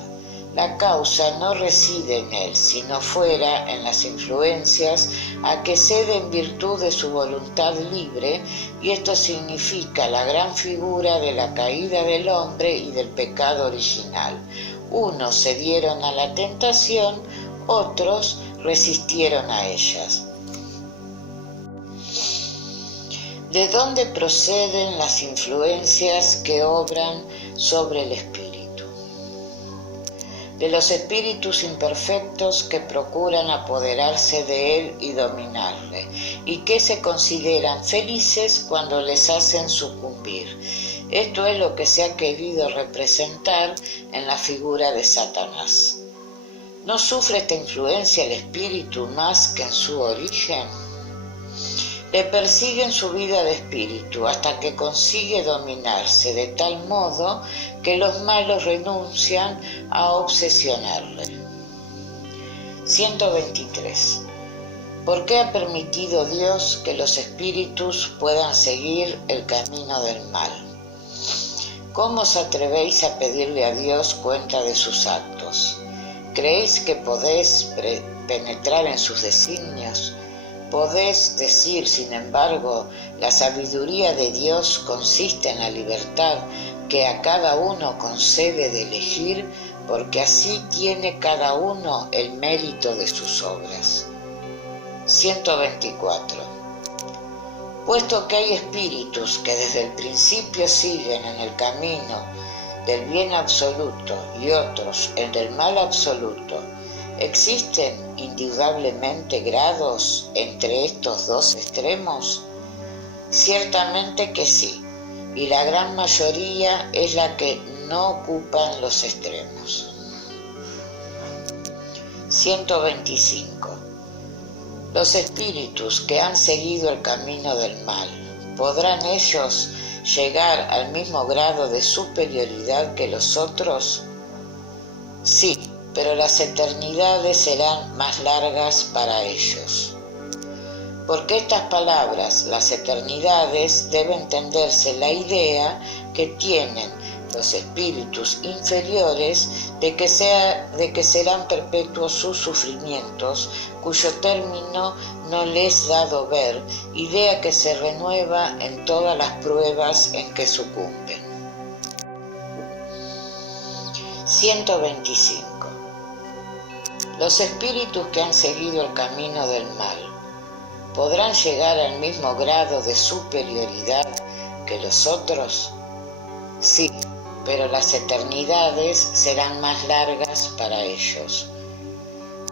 La causa no reside en él, sino fuera en las influencias a que cede en virtud de su voluntad libre, y esto significa la gran figura de la caída del hombre y del pecado original. Unos cedieron a la tentación, otros resistieron a ellas. ¿De dónde proceden las influencias que obran sobre el espíritu? De los espíritus imperfectos que procuran apoderarse de él y dominarle, y que se consideran felices cuando les hacen sucumbir. Esto es lo que se ha querido representar en la figura de Satanás. ¿No sufre esta influencia el espíritu más que en su origen? Le persigue en su vida de espíritu hasta que consigue dominarse de tal modo que los malos renuncian a obsesionarle. 123. ¿Por qué ha permitido Dios que los espíritus puedan seguir el camino del mal? ¿Cómo os atrevéis a pedirle a Dios cuenta de sus actos? ¿Creéis que podéis penetrar en sus designios? Podéis decir, sin embargo, la sabiduría de Dios consiste en la libertad que a cada uno concede de elegir, porque así tiene cada uno el mérito de sus obras. 124. Puesto que hay espíritus que desde el principio siguen en el camino del bien absoluto y otros el del mal absoluto, ¿existen indudablemente grados entre estos dos extremos? Ciertamente que sí, y la gran mayoría es la que no ocupan los extremos. 125. Los espíritus que han seguido el camino del mal, ¿podrán ellos llegar al mismo grado de superioridad que los otros? Sí, pero las eternidades serán más largas para ellos. Porque estas palabras, las eternidades, debe entenderse la idea que tienen los espíritus inferiores de que serán perpetuos sus sufrimientos, cuyo término no les dado ver, idea que se renueva en todas las pruebas en que sucumben. 125. Los espíritus que han seguido el camino del mal, ¿podrán llegar al mismo grado de superioridad que los otros? Sí, pero las eternidades serán más largas para ellos.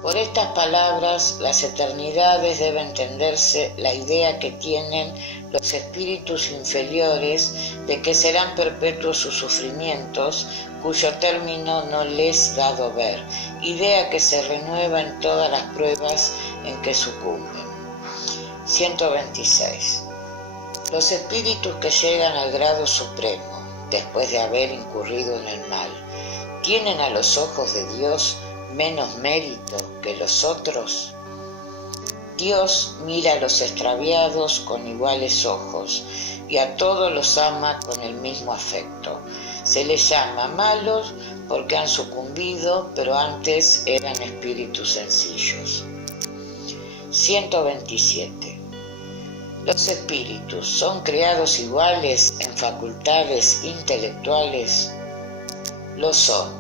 Por estas palabras, las eternidades debe entenderse la idea que tienen los espíritus inferiores de que serán perpetuos sus sufrimientos, cuyo término no les dado ver, idea que se renueva en todas las pruebas en que sucumben. 126. Los espíritus que llegan al grado supremo, después de haber incurrido en el mal, ¿tienen a los ojos de Dios menos mérito que los otros? Dios mira a los extraviados con iguales ojos y a todos los ama con el mismo afecto. Se les llama malos porque han sucumbido, pero antes eran espíritus sencillos. 127. ¿Los espíritus son creados iguales en facultades intelectuales? Lo son,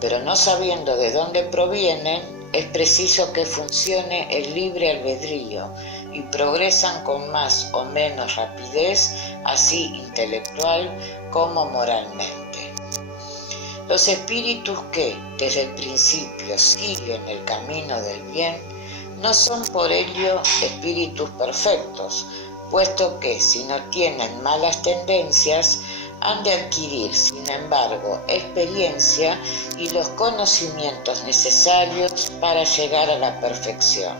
pero no sabiendo de dónde provienen, es preciso que funcione el libre albedrío y progresan con más o menos rapidez, así intelectual como moralmente. Los espíritus que, desde el principio, siguen el camino del bien, no son por ello espíritus perfectos, puesto que, si no tienen malas tendencias, han de adquirir, sin embargo, experiencia y los conocimientos necesarios para llegar a la perfección.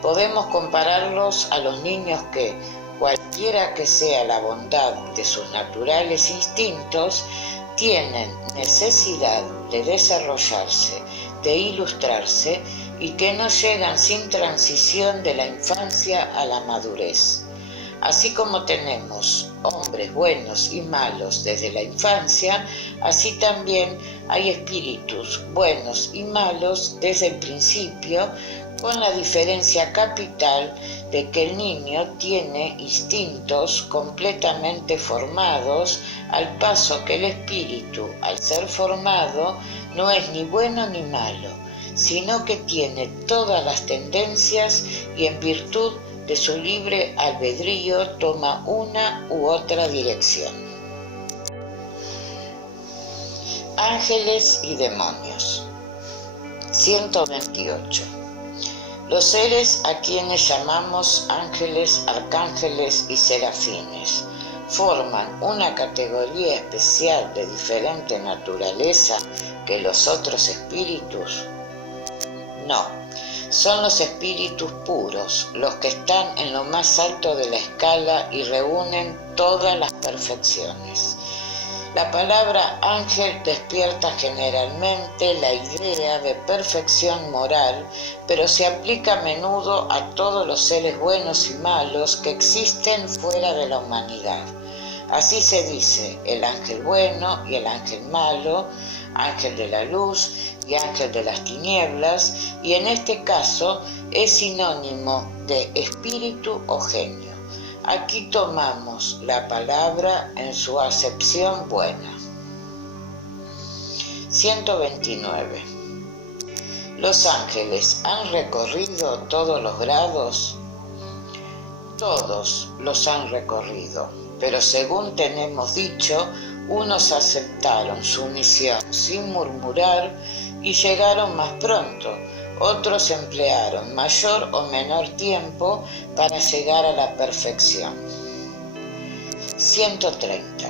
Podemos compararlos a los niños que, cualquiera que sea la bondad de sus naturales instintos, tienen necesidad de desarrollarse, de ilustrarse, y que no llegan sin transición de la infancia a la madurez. Así como tenemos hombres buenos y malos desde la infancia, así también hay espíritus buenos y malos desde el principio, con la diferencia capital de que el niño tiene instintos completamente formados, al paso que el espíritu, al ser formado, no es ni bueno ni malo, sino que tiene todas las tendencias y en virtud de su libre albedrío toma una u otra dirección. Ángeles y demonios. 128. Los seres a quienes llamamos ángeles, arcángeles y serafines forman una categoría especial de diferente naturaleza que los otros espíritus. No, son los espíritus puros, los que están en lo más alto de la escala y reúnen todas las perfecciones. La palabra ángel despierta generalmente la idea de perfección moral, pero se aplica a menudo a todos los seres buenos y malos que existen fuera de la humanidad. Así se dice el ángel bueno y el ángel malo, ángel de la luz y ángel de las tinieblas, y en este caso es sinónimo de espíritu o genio. Aquí tomamos la palabra en su acepción buena. 129. ¿Los ángeles han recorrido todos los grados? Todos los han recorrido, pero según tenemos dicho, unos aceptaron su misión sin murmurar y llegaron más pronto. Otros emplearon mayor o menor tiempo para llegar a la perfección. 130.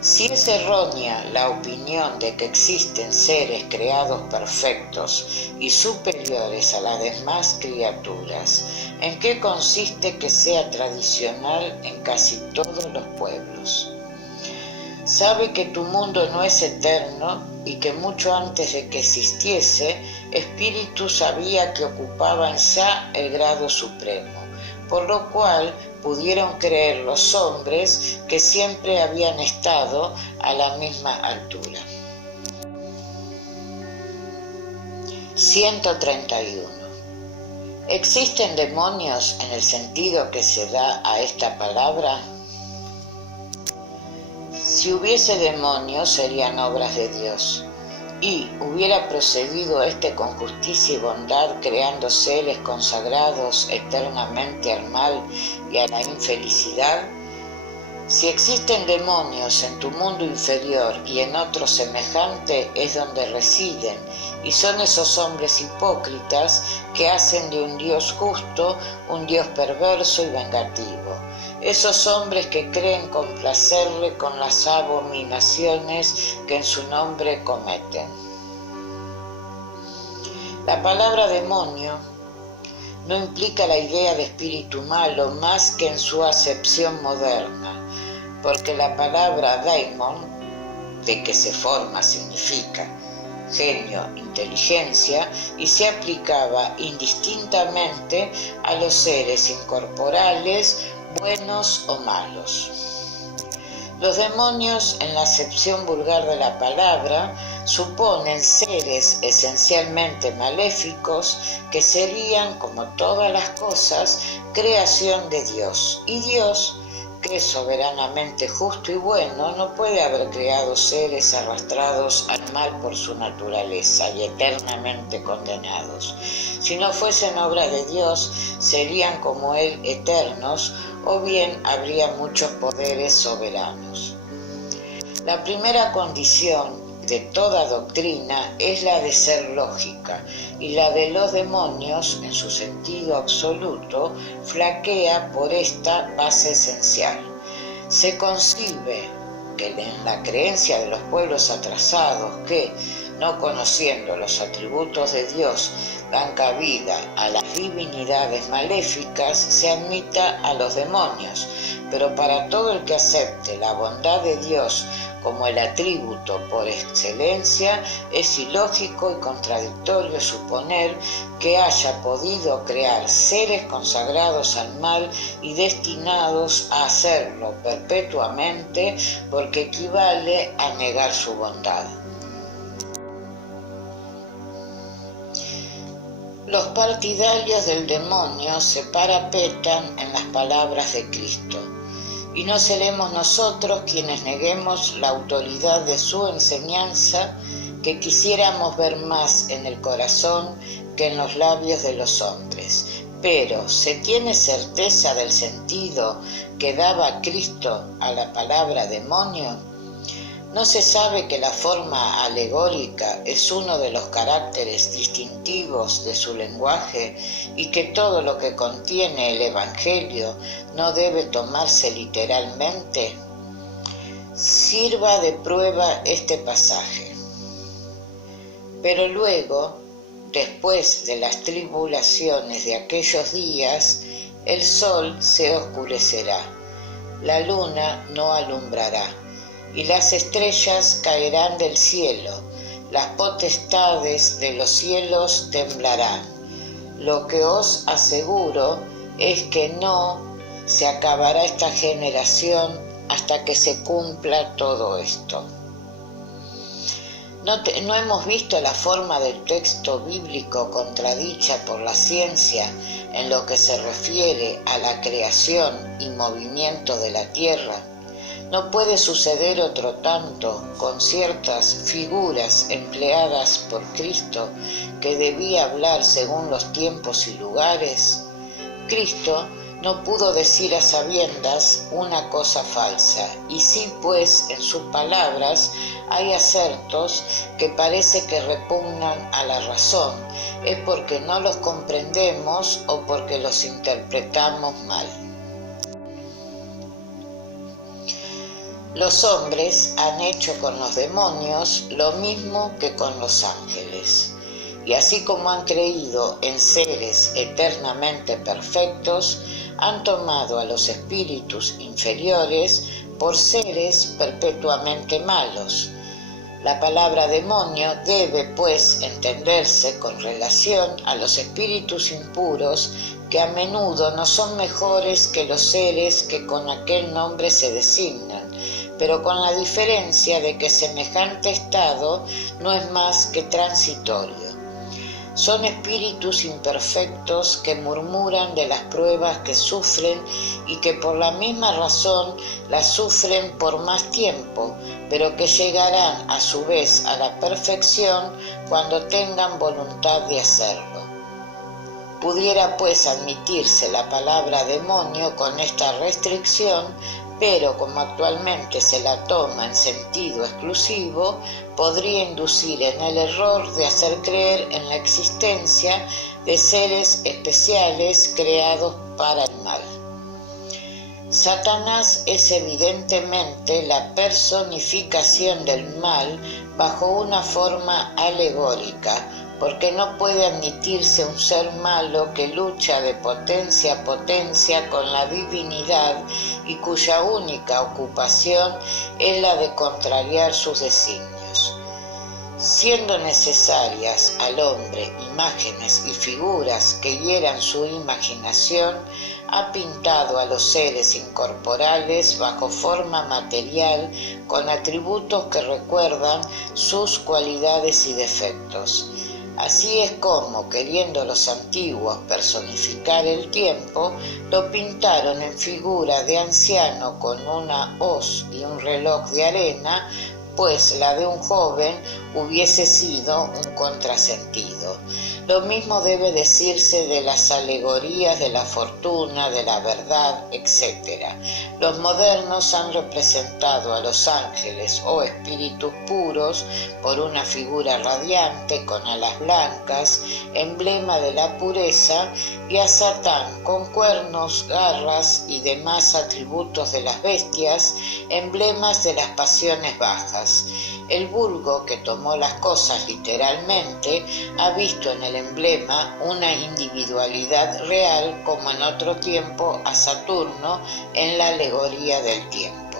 Si es errónea la opinión de que existen seres creados perfectos y superiores a las demás criaturas, ¿en qué consiste que sea tradicional en casi todos los pueblos? Sabe que tu mundo no es eterno y que mucho antes de que existiese, espíritus sabía que ocupaban ya el grado supremo, por lo cual pudieron creer los hombres que siempre habían estado a la misma altura. 131. ¿Existen demonios en el sentido que se da a esta palabra? Si hubiese demonios serían obras de Dios, y hubiera procedido éste con justicia y bondad, creando seres consagrados eternamente al mal y a la infelicidad. Si existen demonios en tu mundo inferior y en otro semejante, es donde residen, y son esos hombres hipócritas que hacen de un Dios justo un Dios perverso y vengativo. Esos hombres que creen complacerle con las abominaciones que en su nombre cometen. La palabra demonio no implica la idea de espíritu malo más que en su acepción moderna, porque la palabra daimon, de que se forma, significa genio, inteligencia, y se aplicaba indistintamente a los seres incorporales, buenos o malos. Los demonios, en la acepción vulgar de la palabra, suponen seres esencialmente maléficos que serían, como todas las cosas, creación de Dios. Y Dios, que es soberanamente justo y bueno, no puede haber creado seres arrastrados al mal por su naturaleza y eternamente condenados. Si no fuesen obra de Dios, serían como Él eternos, o bien habría muchos poderes soberanos. La primera condición de toda doctrina es la de ser lógica, y la de los demonios, en su sentido absoluto, flaquea por esta base esencial. Se concibe que en la creencia de los pueblos atrasados que, no conociendo los atributos de Dios, dan cabida a las divinidades maléficas, se admita a los demonios, pero para todo el que acepte la bondad de Dios como el atributo por excelencia, es ilógico y contradictorio suponer que haya podido crear seres consagrados al mal y destinados a hacerlo perpetuamente, porque equivale a negar su bondad. Los partidarios del demonio se parapetan en las palabras de Cristo, y no seremos nosotros quienes neguemos la autoridad de su enseñanza, que quisiéramos ver más en el corazón que en los labios de los hombres. Pero ¿se tiene certeza del sentido que daba Cristo a la palabra demonio? ¿No se sabe que la forma alegórica es uno de los caracteres distintivos de su lenguaje y que todo lo que contiene el Evangelio no debe tomarse literalmente? Sirva de prueba este pasaje. Pero luego, después de las tribulaciones de aquellos días, el sol se oscurecerá, la luna no alumbrará, y las estrellas caerán del cielo, las potestades de los cielos temblarán. Lo que os aseguro es que no se acabará esta generación hasta que se cumpla todo esto. No hemos visto la forma del texto bíblico contradicha por la ciencia en lo que se refiere a la creación y movimiento de la tierra. No puede suceder otro tanto con ciertas figuras empleadas por Cristo, que debía hablar según los tiempos y lugares. Cristo no pudo decir a sabiendas una cosa falsa, y si pues en sus palabras hay acertos que parece que repugnan a la razón, es porque no los comprendemos o porque los interpretamos mal. Los hombres han hecho con los demonios lo mismo que con los ángeles, y así como han creído en seres eternamente perfectos, han tomado a los espíritus inferiores por seres perpetuamente malos. La palabra demonio debe, pues, entenderse con relación a los espíritus impuros, que a menudo no son mejores que los seres que con aquel nombre se designan, pero con la diferencia de que semejante estado no es más que transitorio. Son espíritus imperfectos que murmuran de las pruebas que sufren y que por la misma razón las sufren por más tiempo, pero que llegarán a su vez a la perfección cuando tengan voluntad de hacerlo. Pudiera pues admitirse la palabra demonio con esta restricción, pero como actualmente se la toma en sentido exclusivo, podría inducir en el error de hacer creer en la existencia de seres especiales creados para el mal. Satanás es evidentemente la personificación del mal bajo una forma alegórica, porque no puede admitirse un ser malo que lucha de potencia a potencia con la divinidad y cuya única ocupación es la de contrariar sus designios. Siendo necesarias al hombre imágenes y figuras que hieran su imaginación, ha pintado a los seres incorporales bajo forma material con atributos que recuerdan sus cualidades y defectos. Así es como, queriendo los antiguos personificar el tiempo, lo pintaron en figura de anciano con una hoz y un reloj de arena, pues la de un joven hubiese sido un contrasentido. Lo mismo debe decirse de las alegorías de la fortuna, de la verdad, etc. Los modernos han representado a los ángeles o espíritus puros por una figura radiante con alas blancas, emblema de la pureza, y a Satán con cuernos, garras y demás atributos de las bestias, emblemas de las pasiones bajas. El vulgo, que tomó las cosas literalmente, ha visto en el emblema una individualidad real, como en otro tiempo a Saturno en la alegoría del tiempo.